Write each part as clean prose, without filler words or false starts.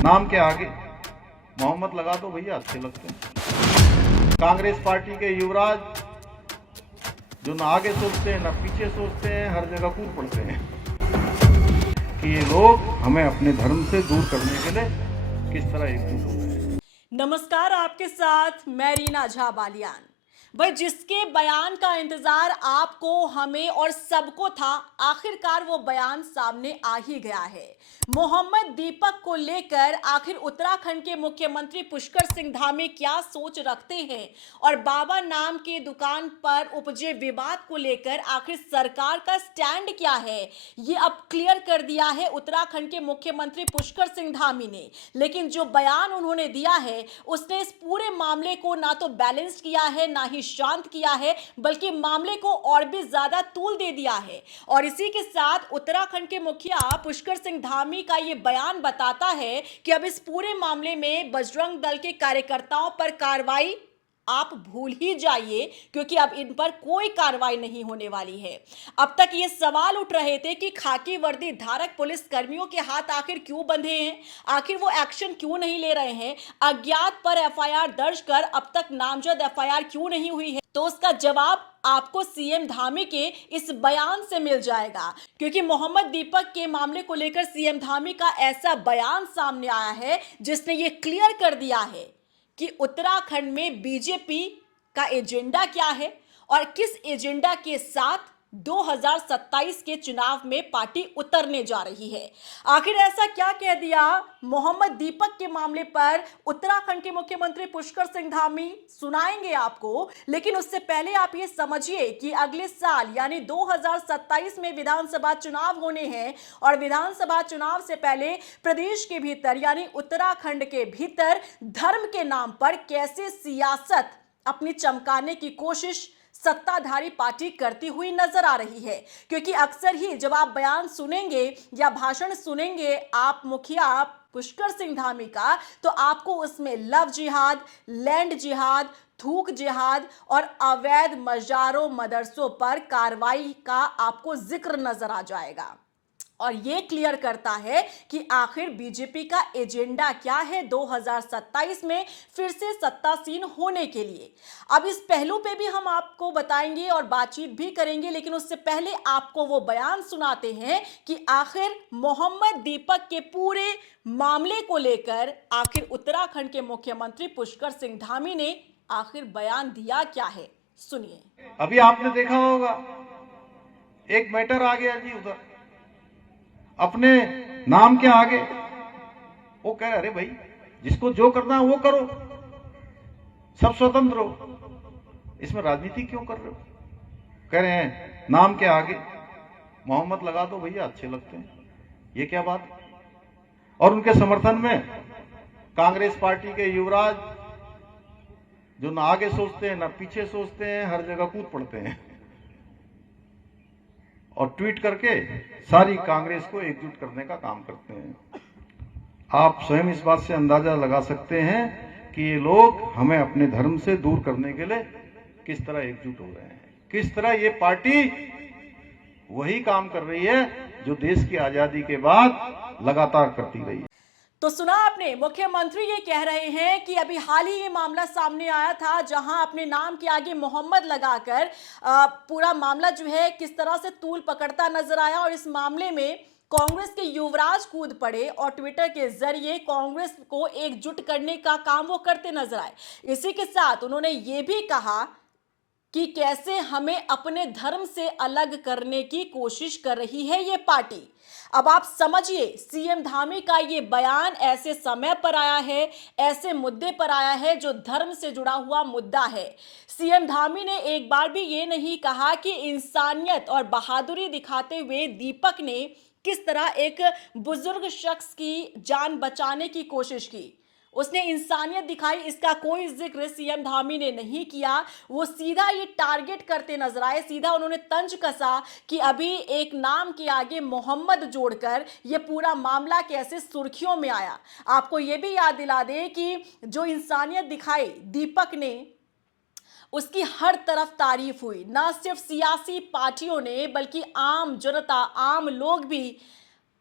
नाम के आगे मोहम्मद लगा दो भैया, अच्छे लगते हैं। कांग्रेस पार्टी के युवराज जो ना आगे सोचते हैं ना पीछे सोचते हैं, हर जगह कूद पड़ते हैं कि ये लोग हमें अपने धर्म से दूर करने के लिए किस तरह एकजुट हो रहे हैं। नमस्कार, आपके साथ मैं रीना झा बालियान। भाई, जिसके बयान का इंतजार आपको, हमें और सबको था, आखिरकार वो बयान सामने आ ही गया है। मोहम्मद दीपक को लेकर आखिर उत्तराखंड के मुख्यमंत्री पुष्कर सिंह धामी क्या सोच रखते हैं और बाबा नाम की दुकान पर उपजे विवाद को लेकर आखिर सरकार का स्टैंड क्या है, ये अब क्लियर कर दिया है उत्तराखंड के मुख्यमंत्री पुष्कर सिंह धामी ने। लेकिन जो बयान उन्होंने दिया है उसने इस पूरे मामले को ना तो बैलेंस किया है ना ही शांत किया है, बल्कि मामले को और भी ज्यादा तूल दे दिया है। और इसी के साथ उत्तराखंड के मुखिया पुष्कर सिंह धामी का यह बयान बताता है कि अब इस पूरे मामले में बजरंग दल के कार्यकर्ताओं पर कार्रवाई आप भूल ही जाइए, क्योंकि अब इन पर कोई कार्रवाई नहीं होने वाली है। अब तक ये सवाल उठ रहे थे कि खाकी वर्दी धारक पुलिस कर्मियों के हाथ आखिर क्यों बंधे हैं, आखिर वो एक्शन क्यों नहीं ले रहे हैं, अज्ञात पर एफआईआर दर्ज कर अब तक नामजद एफआईआर क्यों नहीं हुई है। तो उसका जवाब आपको सीएम धामी के इस बयान से मिल जाएगा, क्योंकि मोहम्मद दीपक के मामले को लेकर सीएम धामी का ऐसा बयान सामने आया है जिसने ये क्लियर कर दिया है कि उत्तराखंड में बीजेपी का एजेंडा क्या है और किस एजेंडा के साथ 2027 के चुनाव में पार्टी उतरने जा रही है। आखिर ऐसा क्या कह दिया मोहम्मद दीपक के मामले पर उत्तराखंड के मुख्यमंत्री पुष्कर सिंह धामी, सुनाएंगे आपको। लेकिन उससे पहले आप ये समझिए कि अगले साल यानी 2027 में विधानसभा चुनाव होने हैं और विधानसभा चुनाव से पहले प्रदेश के भीतर यानी उत्तराखंड के भीतर धर्म के नाम पर कैसे सियासत अपनी चमकाने की कोशिश सत्ताधारी पार्टी करती हुई नजर आ रही है। क्योंकि अक्सर ही जब आप बयान सुनेंगे या भाषण सुनेंगे आप मुखिया पुष्कर सिंह धामी का, तो आपको उसमें लव जिहाद, लैंड जिहाद, थूक जिहाद और अवैध मजारों मदरसों पर कार्रवाई का आपको जिक्र नजर आ जाएगा। और ये क्लियर करता है कि आखिर बीजेपी का एजेंडा क्या है 2027 में फिर से सत्तासीन होने के लिए। अब इस पहलू पे भी हम आपको बताएंगे और बातचीत भी करेंगे, लेकिन उससे पहले आपको वो बयान सुनाते हैं कि आखिर मोहम्मद दीपक के पूरे मामले को लेकर आखिर उत्तराखंड के मुख्यमंत्री पुष्कर सिंह धामी ने आखिर बयान दिया क्या है, सुनिए। अभी आपने देखा होगा एक मैटर आ गया जी उधर अपने नाम के आगे, वो कह रहे अरे भाई जिसको जो करना है वो करो, सब स्वतंत्र हो, इसमें राजनीति क्यों कर रहे हो। कह रहे हैं नाम के आगे मोहम्मद लगा दो भैया, अच्छे लगते हैं, ये क्या बात है। और उनके समर्थन में कांग्रेस पार्टी के युवराज जो ना आगे सोचते हैं ना पीछे सोचते हैं, हर जगह कूद पड़ते हैं और ट्वीट करके सारी कांग्रेस को एकजुट करने का काम करते हैं। आप स्वयं इस बात से अंदाजा लगा सकते हैं कि ये लोग हमें अपने धर्म से दूर करने के लिए किस तरह एकजुट हो रहे हैं, किस तरह ये पार्टी वही काम कर रही है जो देश की आजादी के बाद लगातार करती रही है। तो सुना आपने, मुख्यमंत्री ये कह रहे हैं कि अभी हाल ही ये मामला सामने आया था जहां अपने नाम के आगे मोहम्मद लगाकर पूरा मामला जो है किस तरह से तूल पकड़ता नजर आया और इस मामले में कांग्रेस के युवराज कूद पड़े और ट्विटर के जरिए कांग्रेस को एकजुट करने का काम वो करते नजर आए। इसी के साथ उन्होंने ये भी कहा कि कैसे हमें अपने धर्म से अलग करने की कोशिश कर रही है ये पार्टी। अब आप समझिए, सीएम धामी का ये बयान ऐसे समय पर आया है, ऐसे मुद्दे पर आया है जो धर्म से जुड़ा हुआ मुद्दा है। सीएम धामी ने एक बार भी ये नहीं कहा कि इंसानियत और बहादुरी दिखाते हुए दीपक ने किस तरह एक बुजुर्ग शख्स की जान बचाने की कोशिश की, उसने इंसानियत दिखाई, इसका कोई जिक्र सीएम धामी ने नहीं किया। वो सीधा ये टारगेट करते नजर आए, सीधा उन्होंने तंज कसा कि अभी एक नाम के आगे मोहम्मद जोड़कर ये पूरा मामला कैसे सुर्खियों में आया। आपको ये भी याद दिला दे कि जो इंसानियत दिखाई दीपक ने, उसकी हर तरफ तारीफ हुई। ना सिर्फ सियासी पार्टियों ने बल्कि आम जनता, आम लोग भी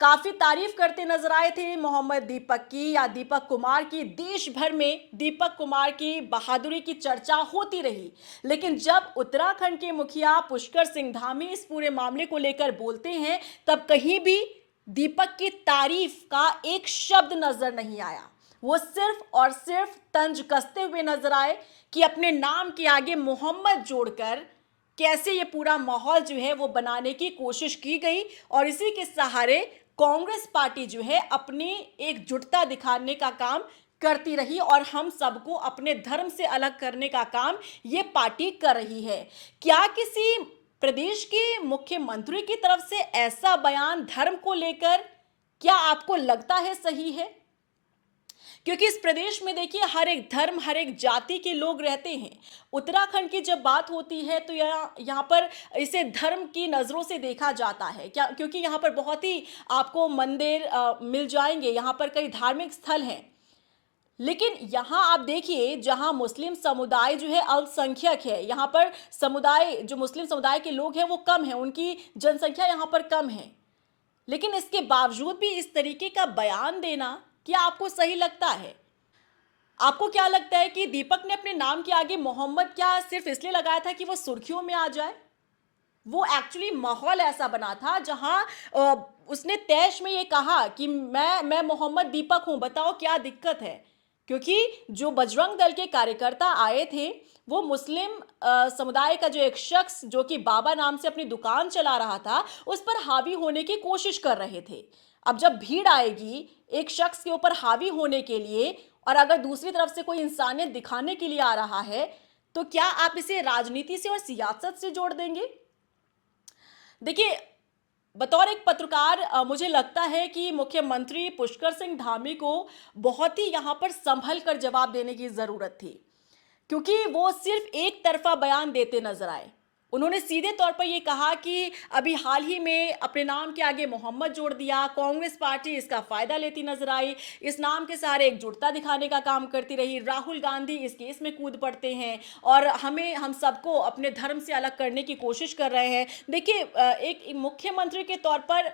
काफी तारीफ करते नजर आए थे मोहम्मद दीपक की या दीपक कुमार की। देश भर में दीपक कुमार की बहादुरी की चर्चा होती रही, लेकिन जब उत्तराखंड के मुखिया पुष्कर सिंह धामी इस पूरे मामले को लेकर बोलते हैं, तब कहीं भी दीपक की तारीफ का एक शब्द नजर नहीं आया। वो सिर्फ और सिर्फ तंज कसते हुए नजर आए कि अपने नाम के आगे मोहम्मद जोड़कर कैसे ये पूरा माहौल जो है वो बनाने की कोशिश की गई, और इसी के सहारे कांग्रेस पार्टी जो है अपनी एकजुटता दिखाने का काम करती रही और हम सबको अपने धर्म से अलग करने का काम ये पार्टी कर रही है। क्या किसी प्रदेश के मुख्यमंत्री की तरफ से ऐसा बयान धर्म को लेकर क्या आपको लगता है सही है? क्योंकि इस प्रदेश में देखिए हर एक धर्म, हर एक जाति के लोग रहते हैं। उत्तराखंड की जब बात होती है तो यहाँ पर इसे धर्म की नज़रों से देखा जाता है, क्या? क्योंकि यहाँ पर बहुत ही आपको मंदिर मिल जाएंगे, यहाँ पर कई धार्मिक स्थल हैं। लेकिन यहाँ आप देखिए जहाँ मुस्लिम समुदाय जो है अल्पसंख्यक है, यहाँ पर समुदाय जो मुस्लिम समुदाय के लोग हैं वो कम है, उनकी जनसंख्या यहाँ पर कम है, लेकिन इसके बावजूद भी इस तरीके का बयान देना क्या आपको सही लगता है? आपको क्या लगता है कि दीपक ने अपने नाम के आगे मोहम्मद क्या सिर्फ इसलिए लगाया था कि वो सुर्खियों में आ जाए? वो एक्चुअली माहौल ऐसा बना था जहां उसने तैश में ये कहा कि मैं मोहम्मद दीपक हूं, बताओ क्या दिक्कत है? क्योंकि जो बजरंग दल के कार्यकर्ता आए थे वो मुस्लिम समुदाय का जो एक शख्स जो कि बाबा नाम से अपनी दुकान चला रहा था उस पर हावी होने की कोशिश कर रहे थे। अब जब भीड़ आएगी एक शख्स के ऊपर हावी होने के लिए, और अगर दूसरी तरफ से कोई इंसानियत दिखाने के लिए आ रहा है, तो क्या आप इसे राजनीति से और सियासत से जोड़ देंगे? देखिए, बतौर एक पत्रकार मुझे लगता है कि मुख्यमंत्री पुष्कर सिंह धामी को बहुत ही यहाँ पर संभल कर जवाब देने की ज़रूरत थी, क्योंकि वो सिर्फ एक तरफा बयान देते नजर आए। उन्होंने सीधे तौर पर यह कहा कि अभी हाल ही में अपने नाम के आगे मोहम्मद जोड़ दिया, कांग्रेस पार्टी इसका फायदा लेती नजर आई, इस नाम के सहारे एकजुटता दिखाने का काम करती रही, राहुल गांधी इस केस में कूद पड़ते हैं और हम सबको अपने धर्म से अलग करने की कोशिश कर रहे हैं। देखिए, एक मुख्यमंत्री के तौर पर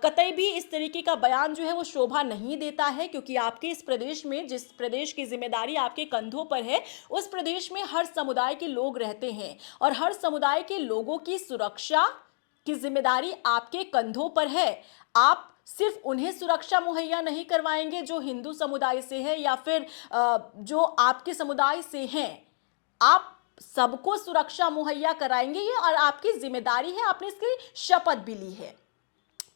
कतई भी इस तरीके का बयान जो है वो शोभा नहीं देता है, क्योंकि आपके इस प्रदेश में, जिस प्रदेश की जिम्मेदारी आपके कंधों पर है, उस प्रदेश में हर समुदाय के लोग रहते हैं और हर समुदाय के लोगों की सुरक्षा की जिम्मेदारी आपके कंधों पर है। आप सिर्फ उन्हें सुरक्षा मुहैया नहीं करवाएंगे जो हिंदू समुदाय से है या फिर जो आपके समुदाय से हैं, आप सबको सुरक्षा मुहैया कराएंगे ये और आपकी जिम्मेदारी है, आपने इसकी शपथ भी ली है।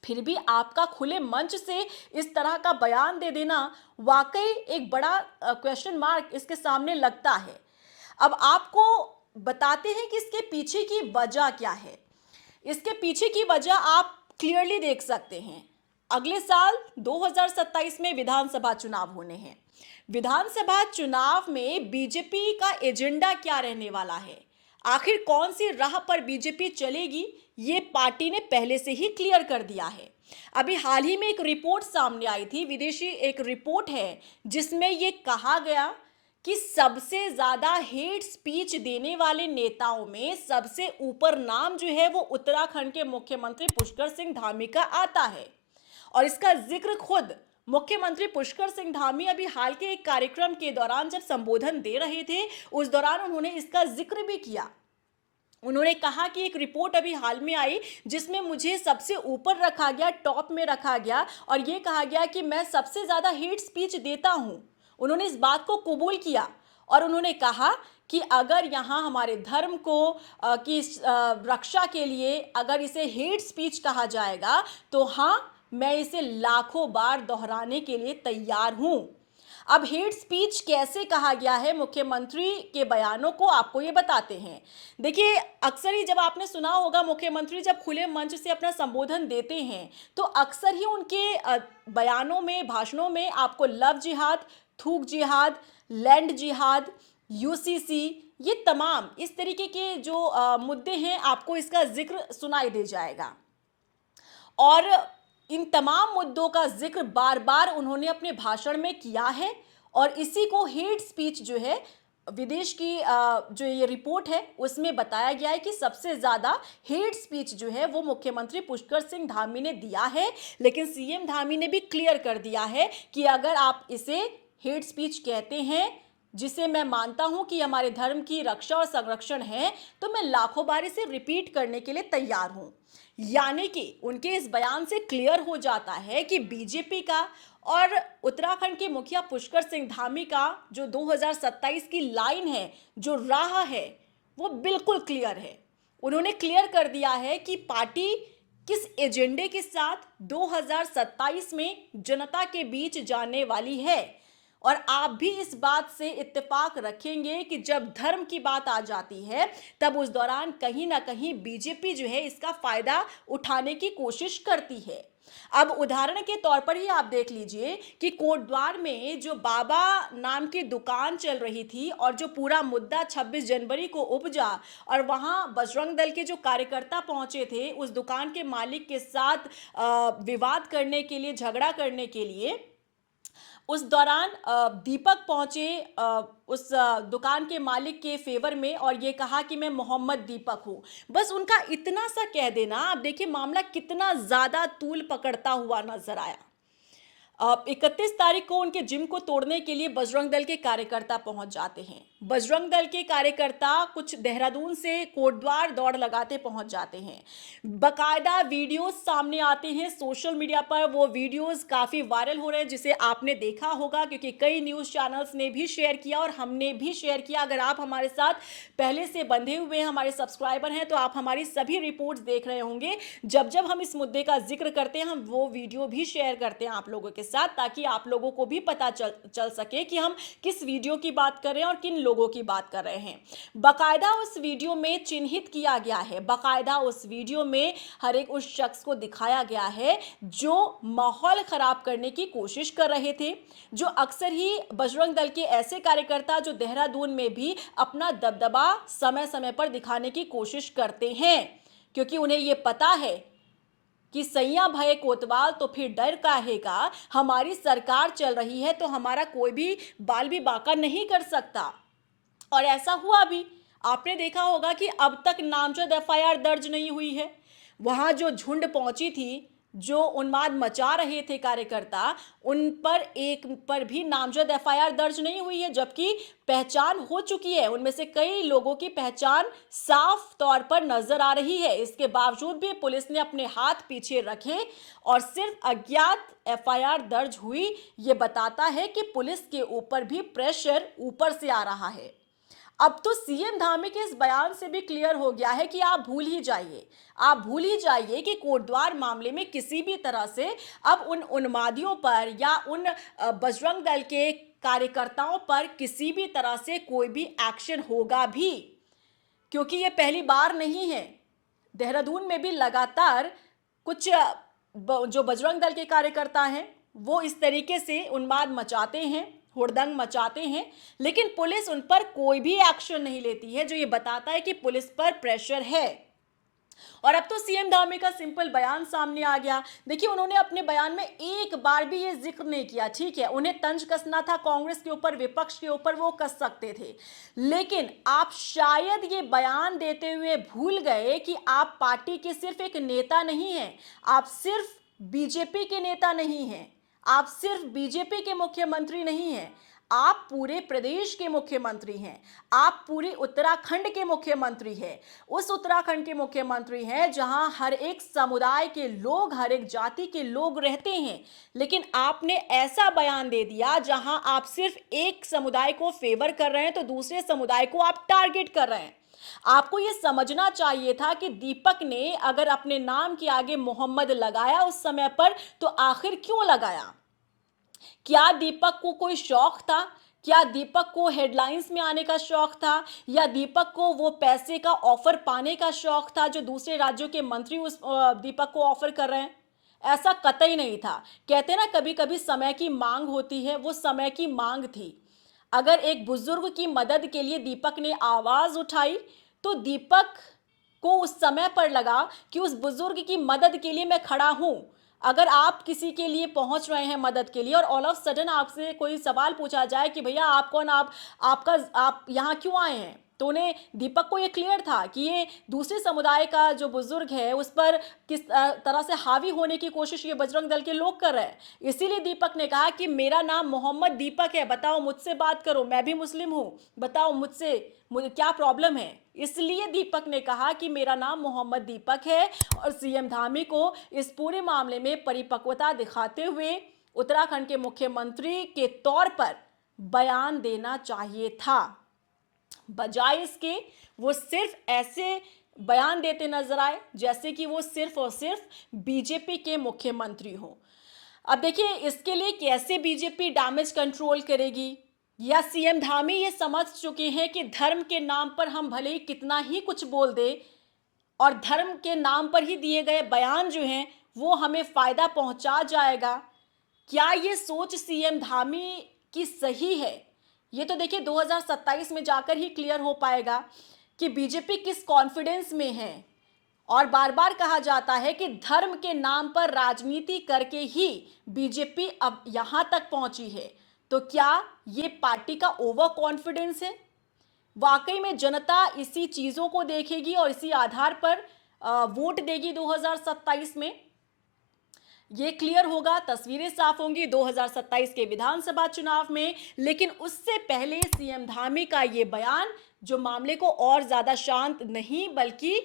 फिर भी आपका खुले मंच से इस तरह का बयान दे देना वाकई एक बड़ा क्वेश्चन मार्क इसके सामने लगता है। अब आपको बताते हैं कि इसके पीछे की वजह क्या है। इसके पीछे की वजह आप क्लियरली देख सकते हैं। अगले साल 2027 में विधानसभा चुनाव होने हैं। विधानसभा चुनाव में बीजेपी का एजेंडा क्या रहने वाला है, आखिर कौन सी राह पर बीजेपी चलेगी, ये पार्टी ने पहले से ही क्लियर कर दिया है। अभी हाल ही में एक रिपोर्ट सामने आई थी, विदेशी एक रिपोर्ट है, जिसमें ये कहा गया कि सबसे ज्यादा हेट स्पीच देने वाले नेताओं में सबसे ऊपर नाम जो है वो उत्तराखंड के मुख्यमंत्री पुष्कर सिंह धामी का आता है। और इसका जिक्र खुद मुख्यमंत्री पुष्कर सिंह धामी अभी हाल के एक कार्यक्रम के दौरान जब संबोधन दे रहे थे, उस दौरान उन्होंने इसका जिक्र भी किया। उन्होंने कहा कि एक रिपोर्ट अभी हाल में आई जिसमें मुझे सबसे ऊपर रखा गया, टॉप में रखा गया, और ये कहा गया कि मैं सबसे ज्यादा हेट स्पीच देता हूं। उन्होंने इस बात को कबूल किया और उन्होंने कहा कि अगर यहाँ हमारे धर्म को की रक्षा के लिए अगर इसे हेट स्पीच कहा जाएगा तो हाँ, मैं इसे लाखों बार दोहराने के लिए तैयार हूं। अब हेट स्पीच कैसे कहा गया है मुख्यमंत्री के बयानों को आपको ये बताते हैं। देखिए, अक्सर ही जब आपने सुना होगा मुख्यमंत्री जब खुले मंच से अपना संबोधन देते हैं तो अक्सर ही उनके बयानों में, भाषणों में आपको लव जिहाद, थूक जिहाद, लैंड जिहाद, यूसीसी, ये तमाम इस तरीके के जो मुद्दे हैं आपको इसका जिक्र सुनाई दे जाएगा। और इन तमाम मुद्दों का जिक्र बार बार उन्होंने अपने भाषण में किया है और इसी को हेट स्पीच जो है विदेश की जो ये रिपोर्ट है उसमें बताया गया है कि सबसे ज़्यादा हेट स्पीच जो है वो मुख्यमंत्री पुष्कर सिंह धामी ने दिया है, लेकिन सीएम धामी ने भी क्लियर कर दिया है कि अगर आप इसे हेट स्पीच कहते हैं, जिसे मैं मानता हूं कि हमारे धर्म की रक्षा और संरक्षण है, तो मैं लाखों बार इसे रिपीट करने के लिए तैयार हूं। यानी कि उनके इस बयान से क्लियर हो जाता है कि बीजेपी का और उत्तराखंड के मुखिया पुष्कर सिंह धामी का जो 2027 की लाइन है, जो राह है, वो बिल्कुल क्लियर है। उन्होंने क्लियर कर दिया है कि पार्टी किस एजेंडे के साथ 2027 में जनता के बीच जाने वाली है। और आप भी इस बात से इत्तेफाक रखेंगे कि जब धर्म की बात आ जाती है, तब उस दौरान कहीं ना कहीं बीजेपी जो है इसका फायदा उठाने की कोशिश करती है। अब उदाहरण के तौर पर ही आप देख लीजिए कि कोटद्वार में जो बाबा नाम की दुकान चल रही थी और जो पूरा मुद्दा 26 जनवरी को उपजा और वहां बजरंग दल के जो कार्यकर्ता पहुंचे थे उस दुकान के मालिक के साथ विवाद करने के लिए, झगड़ा करने के लिए, उस दौरान दीपक पहुंचे उस दुकान के मालिक के फेवर में और ये कहा कि मैं मोहम्मद दीपक हूं। बस उनका इतना सा कह देना, आप देखिए मामला कितना ज्यादा तूल पकड़ता हुआ नजर आया। 31 तारीख को उनके जिम को तोड़ने के लिए बजरंग दल के कार्यकर्ता पहुंच जाते हैं। बजरंग दल के कार्यकर्ता कुछ देहरादून से कोटद्वार दौड़ लगाते पहुंच जाते हैं। बकायदा वीडियोस सामने आते हैं सोशल मीडिया पर, वो वीडियोस काफ़ी वायरल हो रहे हैं, जिसे आपने देखा होगा क्योंकि कई न्यूज़ चैनल्स ने भी शेयर किया और हमने भी शेयर किया। अगर आप हमारे साथ पहले से बंधे हुए हैं, हमारे सब्सक्राइबर हैं, तो आप हमारी सभी रिपोर्ट्स देख रहे होंगे। जब जब हम इस मुद्दे का जिक्र करते हैं, हम वो वीडियो भी शेयर करते हैं आप लोगों के साथ, ताकि आप लोगों को भी पता चल सके कि हम किस वीडियो की बात कर रहे हैं और किन लोगों की बात कर रहे हैं। बकायदा उस वीडियो में चिन्हित किया गया है, बकायदा उस वीडियो में हर एक उस शख्स को दिखाया गया है जो माहौल खराब करने की कोशिश कर रहे थे, जो अक्सर ही बजरंग दल के ऐसे कार्यकर्ता जो देहरादून में भी अपना दबदबा समय समय पर दिखाने की कोशिश करते हैं, क्योंकि उन्हें यह पता है कि सैया भये कोतवाल तो फिर डर काहे का, हमारी सरकार चल रही है तो हमारा कोई भी बाल भी बांका नहीं कर सकता। और ऐसा हुआ भी। आपने देखा होगा कि अब तक नामजद एफआईआर दर्ज नहीं हुई है। वहां जो झुंड पहुंची थी, जो उन्माद मचा रहे थे कार्यकर्ता, उन पर एक पर भी नामजद एफआईआर दर्ज नहीं हुई है, जबकि पहचान हो चुकी है। उनमें से कई लोगों की पहचान साफ तौर पर नजर आ रही है। इसके बावजूद भी पुलिस ने अपने हाथ पीछे रखे और सिर्फ अज्ञात एफआईआर दर्ज हुई। ये बताता है कि पुलिस के ऊपर भी प्रेशर ऊपर से आ रहा है। अब तो सीएम धामी के इस बयान से भी क्लियर हो गया है कि आप भूल ही जाइए, आप भूल ही जाइए कि कोटद्वार मामले में किसी भी तरह से अब उन उन्मादियों पर या उन बजरंग दल के कार्यकर्ताओं पर किसी भी तरह से कोई भी एक्शन होगा भी, क्योंकि ये पहली बार नहीं है। देहरादून में भी लगातार कुछ जो बजरंग दल के कार्यकर्ता हैं वो इस तरीके से उन्माद मचाते हैं, हुड़दंग मचाते हैं, लेकिन पुलिस उन पर कोई भी एक्शन नहीं लेती है, जो ये बताता है कि पुलिस पर प्रेशर है। और अब तो सीएम धामी का सिंपल बयान सामने आ गया। देखिए, उन्होंने अपने बयान में एक बार भी ये जिक्र नहीं किया, ठीक है, उन्हें तंज कसना था कांग्रेस के ऊपर, विपक्ष के ऊपर, वो कस सकते थे, लेकिन आप शायद ये बयान देते हुए भूल गए कि आप पार्टी के सिर्फ एक नेता नहीं हैं, आप सिर्फ बीजेपी के नेता नहीं हैं, आप सिर्फ बीजेपी के मुख्यमंत्री नहीं हैं, आप पूरे प्रदेश के मुख्यमंत्री हैं, आप पूरे उत्तराखंड के मुख्यमंत्री हैं। उस उत्तराखंड के मुख्यमंत्री हैं जहां हर एक समुदाय के लोग, हर एक जाति के लोग रहते हैं, लेकिन आपने ऐसा बयान दे दिया जहां आप सिर्फ एक समुदाय को फेवर कर रहे हैं तो दूसरे समुदाय को आप टारगेट कर रहे हैं। आपको यह समझना चाहिए था कि दीपक ने अगर अपने नाम के आगे मोहम्मद लगाया उस समय पर, तो आखिर क्यों लगाया? क्या दीपक को कोई शौक था? क्या दीपक को हेडलाइंस में आने का शौक था, या दीपक को वो पैसे का ऑफर पाने का शौक था जो दूसरे राज्यों के मंत्री उस दीपक को ऑफर कर रहे हैं? ऐसा कतई नहीं था। कहते ना, कभी कभी समय की मांग होती है, वो समय की मांग थी। अगर एक बुजुर्ग की मदद के लिए दीपक ने आवाज उठाई, तो दीपक को उस समय पर लगा कि उस बुजुर्ग की मदद के लिए मैं खड़ा हूं। अगर आप किसी के लिए पहुंच रहे हैं मदद के लिए और ऑल ऑफ सडन आपसे कोई सवाल पूछा जाए कि भैया आप कौन, आप यहाँ क्यों आए हैं, तो उन्हें, दीपक को ये क्लियर था कि ये दूसरे समुदाय का जो बुजुर्ग है उस पर किस तरह से हावी होने की कोशिश ये बजरंग दल के लोग कर रहे हैं। इसीलिए दीपक ने कहा कि मेरा नाम मोहम्मद दीपक है, बताओ मुझसे बात करो, मैं भी मुस्लिम हूं, बताओ मुझे क्या प्रॉब्लम है। इसलिए दीपक ने कहा कि मेरा नाम मोहम्मद दीपक है और सीएम धामी को इस पूरे मामले में परिपक्वता दिखाते हुए उत्तराखंड के मुख्यमंत्री के तौर पर बयान देना चाहिए था। बजाय इसके वो सिर्फ ऐसे बयान देते नजर आए जैसे कि वो सिर्फ और सिर्फ बीजेपी के मुख्यमंत्री हो। अब देखिए इसके लिए कैसे बीजेपी डैमेज कंट्रोल करेगी, या सीएम धामी ये समझ चुके हैं कि धर्म के नाम पर हम भले ही कितना ही कुछ बोल दे और धर्म के नाम पर ही दिए गए बयान जो हैं वो हमें फायदा पहुंचा जाएगा। क्या ये सोच सीएम धामी की सही है? ये तो देखिए 2027 में जाकर ही क्लियर हो पाएगा कि बीजेपी किस कॉन्फिडेंस में है। और बार बार कहा जाता है कि धर्म के नाम पर राजनीति करके ही बीजेपी अब यहां तक पहुंची है। तो क्या ये पार्टी का ओवर कॉन्फिडेंस है? वाकई में जनता इसी चीजों को देखेगी और इसी आधार पर वोट देगी 2027 में। ये क्लियर होगा, तस्वीरें साफ होंगी 2027 के विधानसभा चुनाव में। लेकिन उससे पहले सीएम धामी का ये बयान जो मामले को और ज्यादा शांत नहीं बल्कि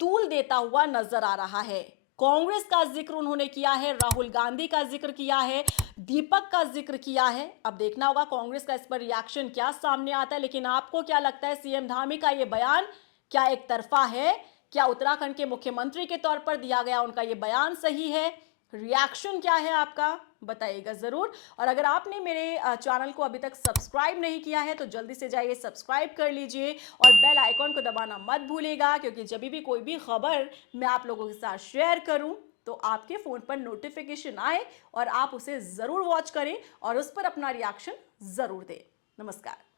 तूल देता हुआ नजर आ रहा है। कांग्रेस का जिक्र उन्होंने किया है, राहुल गांधी का जिक्र किया है, दीपक का जिक्र किया है। अब देखना होगा कांग्रेस का इस पर रिएक्शन क्या सामने आता है। लेकिन आपको क्या लगता है, सीएम धामी का यह बयान क्या एक तरफा है? क्या उत्तराखंड के मुख्यमंत्री के तौर पर दिया गया उनका यह बयान सही है? रिएक्शन क्या है आपका, बताइएगा जरूर। और अगर आपने मेरे चैनल को अभी तक सब्सक्राइब नहीं किया है तो जल्दी से जाइए सब्सक्राइब कर लीजिए और बेल आइकॉन को दबाना मत भूलिएगा, क्योंकि जब भी कोई भी खबर मैं आप लोगों के साथ शेयर करूं तो आपके फोन पर नोटिफिकेशन आए और आप उसे जरूर वॉच करें और उस पर अपना रिएक्शन जरूर दें। नमस्कार।